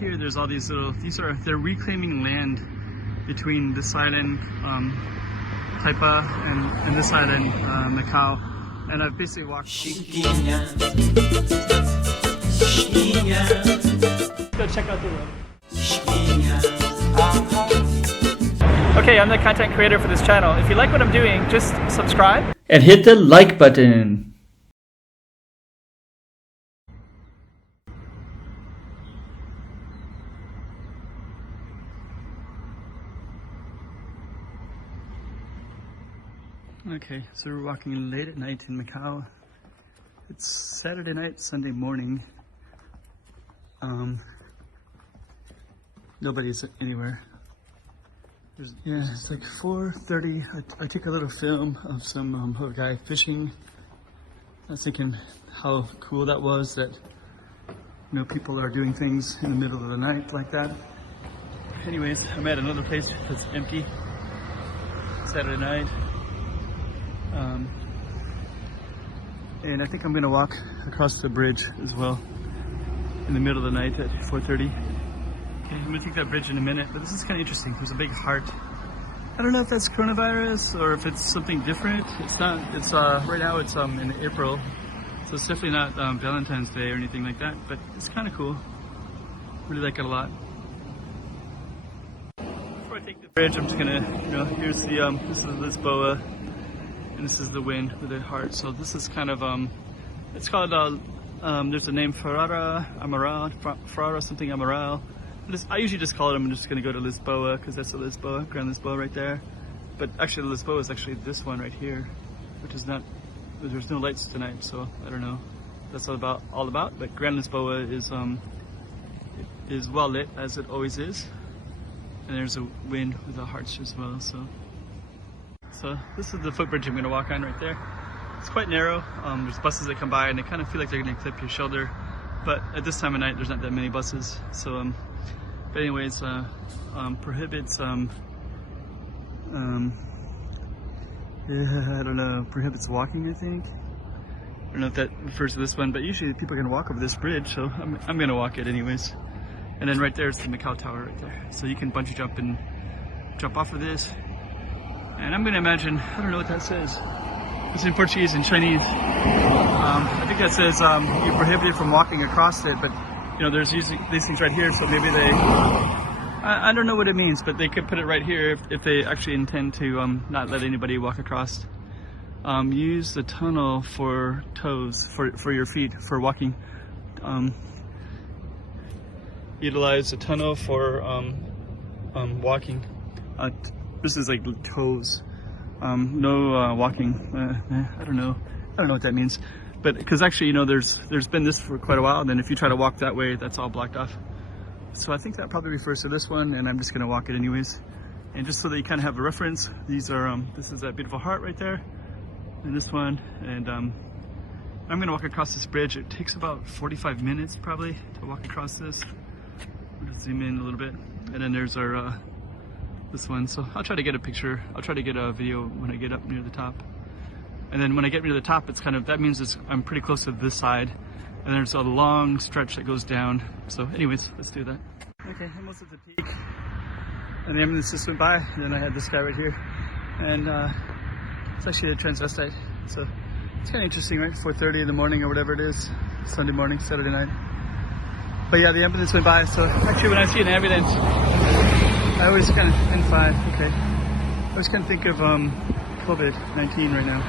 here, there's all these little, they're reclaiming land between this island, Taipa, and this island, Macau. And I've basically walked. Go check out the road. Okay, I'm the content creator for this channel. If you like what I'm doing, just subscribe and hit the like button. Okay, so we're walking late at night in Macau. It's Saturday night, Sunday morning. Nobody's anywhere. Yeah, it's like 4:30. I took a little film of some guy fishing. I was thinking how cool that was, that people are doing things in the middle of the night like that. Anyways, I'm at another place that's empty. Saturday night. And I think I'm gonna walk across the bridge as well in the middle of the night at 4:30. Okay, I'm gonna take that bridge in a minute, but this is kind of interesting. There's a big heart. I don't know if that's coronavirus or if it's something different. It's not. It's right now it's in April, so it's definitely not Valentine's Day or anything like that. But it's kind of cool. Really like it a lot. Before I take the bridge, I'm just gonna, here's the this is Lisboa. And this is the wind with the heart. So this is kind of it's called there's a name Ferrara Amaral, Ferrara something Amaral. I usually just call it, I'm just going to go to Lisboa because that's the Lisboa, Grand Lisboa right there. But actually the Lisboa is actually this one right here, which is not, there's no lights tonight, so I don't know what that's all about. But Grand Lisboa is well lit, as it always is. And there's a wind with the hearts as well. So this is the footbridge I'm going to walk on right there. It's quite narrow. There's buses that come by and they kind of feel like they're going to clip your shoulder. But at this time of night, there's not that many buses. So, but anyways, prohibits, yeah, I don't know, prohibits walking, I think. I don't know if that refers to this one, but usually people can walk over this bridge, so I'm going to walk it anyways. And then right there is the Macau Tower right there. So you can bungee jump and jump off of this. And I'm going to imagine, I don't know what that says. It's in Portuguese and Chinese. I think that says you're prohibited from walking across it, but there's usually these things right here, so maybe they, I don't know what it means, but they could put it right here if they actually intend to not let anybody walk across. Use the tunnel for toes, for your feet, for walking. Utilize the tunnel for walking. This is like toes, no walking. I don't know what that means, but because actually, there's been this for quite a while. And then if you try to walk that way, that's all blocked off. So I think that probably refers to this one, and I'm just gonna walk it anyways. And just so that you kind of have a reference, these are this is that beautiful heart right there, and this one, and I'm gonna walk across this bridge. It takes about 45 minutes probably to walk across this. I'll just zoom in a little bit, and then there's our this one. So I'll try to get a picture. I'll try to get a video when I get up near the top. And then when I get near the top, it's kind of, that means I'm pretty close to this side. And there's a long stretch that goes down. So anyways, let's do that. Okay, almost at the peak. And the ambulance just went by. And then I had this guy right here. And it's actually a transvestite. So it's kind of interesting, right? 4:30 in the morning or whatever it is. Sunday morning, Saturday night. But yeah, the ambulance went by. So actually when I see an ambulance, I always kind of, N5, okay. I always kind of think of COVID-19 right now.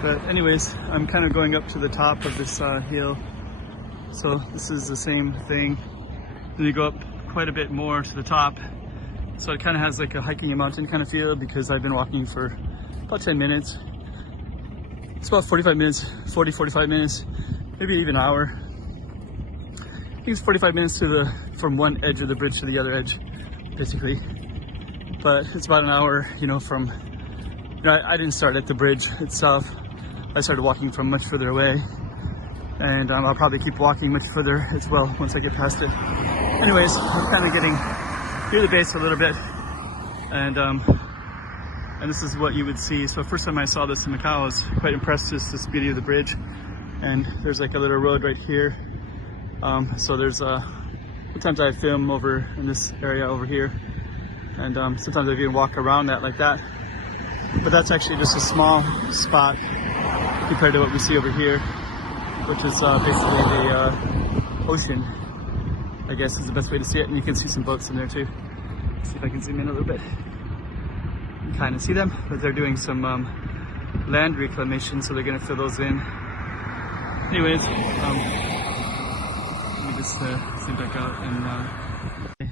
But anyways, I'm kind of going up to the top of this hill. So this is the same thing. Then you go up quite a bit more to the top. So it kind of has like a hiking a mountain kind of feel, because I've been walking for about 10 minutes. It's about 45 minutes, 45 minutes, maybe even an hour. I think it's 45 minutes from one edge of the bridge to the other edge, basically. But it's about an hour, from, I didn't start at the bridge itself. I started walking from much further away, and I'll probably keep walking much further as well once I get past it. Anyways, I'm kind of getting near the base a little bit, and this is what you would see. So first time I saw this in Macau, I was quite impressed with the beauty of the bridge. And there's like a little road right here. So there's sometimes I film over in this area over here, and sometimes I even walk around that like that. But that's actually just a small spot compared to what we see over here, which is basically the ocean, I guess is the best way to see it. And you can see some boats in there too. Let's see if I can zoom in a little bit. You kind of see them, but they're doing some land reclamation, so they're going to fill those in. Anyways, let me just zoom back out, and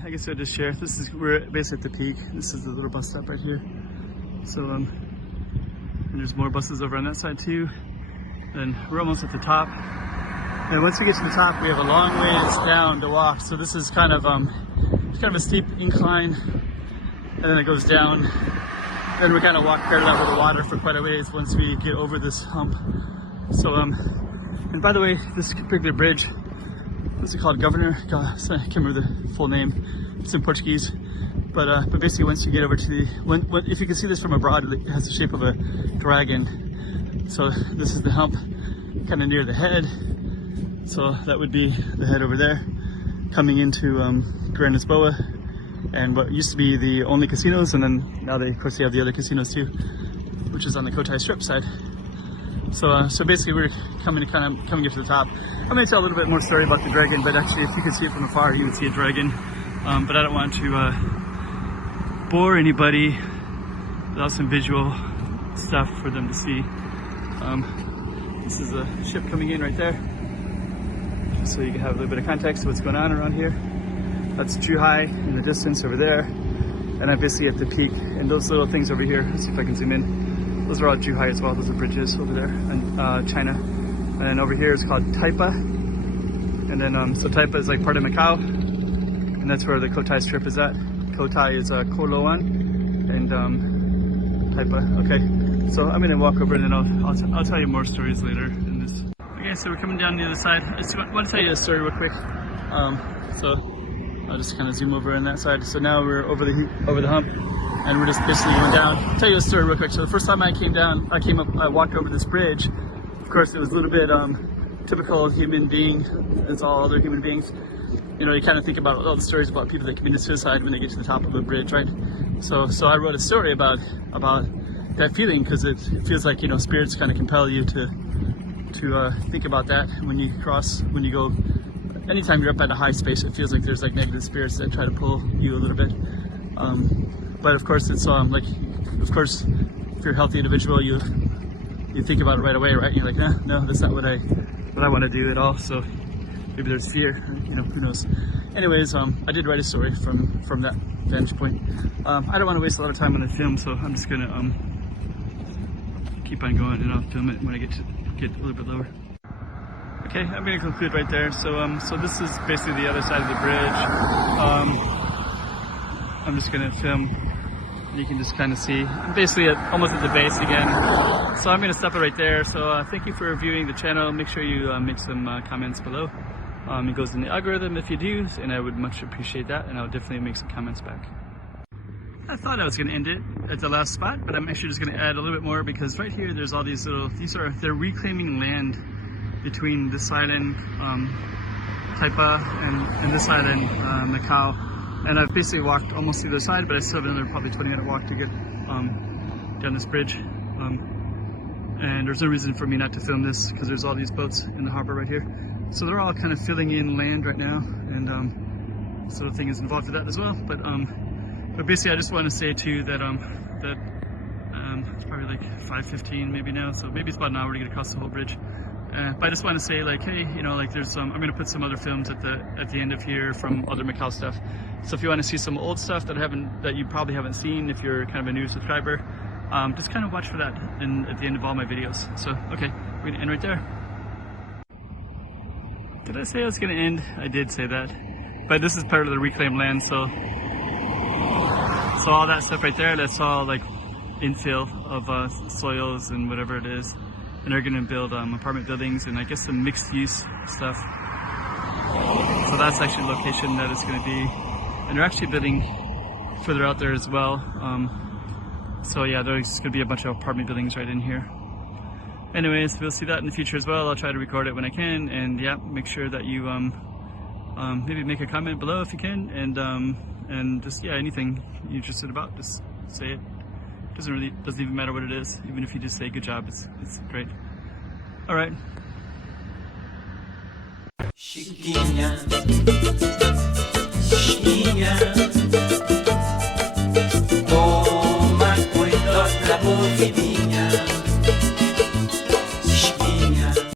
I guess I'll just share. We're basically at the peak. This is the little bus stop right here. So and there's more buses over on that side too. And we're almost at the top. And once we get to the top, we have a long ways down to walk. So this is kind of a steep incline, and then it goes down. And we kind of walk parallel with the water for quite a ways once we get over this hump. So and by the way, this particular bridge, what's it called? Governor? I can't remember the full name. It's in Portuguese. But basically, once you get over to the, if you can see this from abroad, it has the shape of a dragon. So this is the hump, kind of near the head. So that would be the head over there, coming into Grand Lisboa, and what used to be the only casinos, and then now of course they have the other casinos too, which is on the Cotai Strip side. So basically we're coming up to the top. I'm going to tell a little bit more story about the dragon, but actually if you could see it from afar, you would see a dragon. But I don't want to bore anybody without some visual stuff for them to see. This is a ship coming in right there, just so you can have a little bit of context of what's going on around here. That's Zhuhai in the distance over there, and I'm basically at the peak. And those little things over here, let's see if I can zoom in. Those are all Zhuhai as well. Those are bridges over there in China. And then over here is called Taipa. And then so Taipa is like part of Macau, and that's where the Cotai Strip is at. Cotai is Koloan, and Taipa. Okay, so I'm gonna walk over, and then I'll tell you more stories later in this. Okay, so we're coming down the other side. I just want to tell you a story real quick. So I'll just kind of zoom over on that side. So now we're over the hump, and we're just basically going down. I'll tell you a story real quick. So the first time I walked over this bridge. Of course, it was a little bit typical human being, as all other human beings. You know, you kind of think about all the stories about people that committed suicide when they get to the top of a bridge, right? So I wrote a story about that feeling, because it feels like, you know, spirits kind of compel you to think about that when you go. Anytime you're up at a high space, it feels like there's like negative spirits that try to pull you a little bit. But of course, it's of course, if you're a healthy individual, you think about it right away, right? You're like, no, that's not what I want to do at all. So maybe there's fear, you know, who knows. Anyways, I did write a story from that vantage point. I don't want to waste a lot of time on the film, so I'm just gonna keep on going, and I'll film it when I get a little bit lower. Okay, I'm going to conclude right there. So this is basically the other side of the bridge. I'm just going to film, and you can just kind of see. I'm basically almost at the base again. So I'm going to stop it right there. So thank you for viewing the channel. Make sure you make some comments below. It goes in the algorithm if you do, and I would much appreciate that, and I'll definitely make some comments back. I thought I was going to end it at the last spot, but I'm actually just going to add a little bit more, because right here there's all these they're reclaiming land between this island, Taipa, and this island, Macau. And I've basically walked almost to the other side, but I still have another probably 20-minute walk to get down this bridge. And there's no reason for me not to film this, because there's all these boats in the harbor right here. So they're all kind of filling in land right now, and so the thing is involved with that as well. But basically, I just want to say too that it's probably like 5:15 maybe now, so maybe it's about an hour to get across the whole bridge. But I just want to say, like, hey, you know, like there's I'm going to put some other films at the end of here from other Macau stuff. So if you want to see some old stuff that you probably haven't seen, if you're kind of a new subscriber, just kind of watch for that at the end of all my videos. So okay, we're going to end right there. Did I say I was going to end? I did say that. But this is part of the reclaimed land, so all that stuff right there, that's all like infill of soils and whatever it is. And they're going to build apartment buildings and I guess some mixed use stuff. So that's actually the location that it's going to be. And they're actually building further out there as well. So yeah, there's going to be a bunch of apartment buildings right in here. Anyways, we'll see that in the future as well. I'll try to record it when I can, and yeah, make sure that you maybe make a comment below if you can, and just, yeah, anything you're interested about, just say it. Doesn't even matter what it is. Even if you just say good job, it's great. All right. Chiquinha, chiquinha, toma cuidado da bovidinha.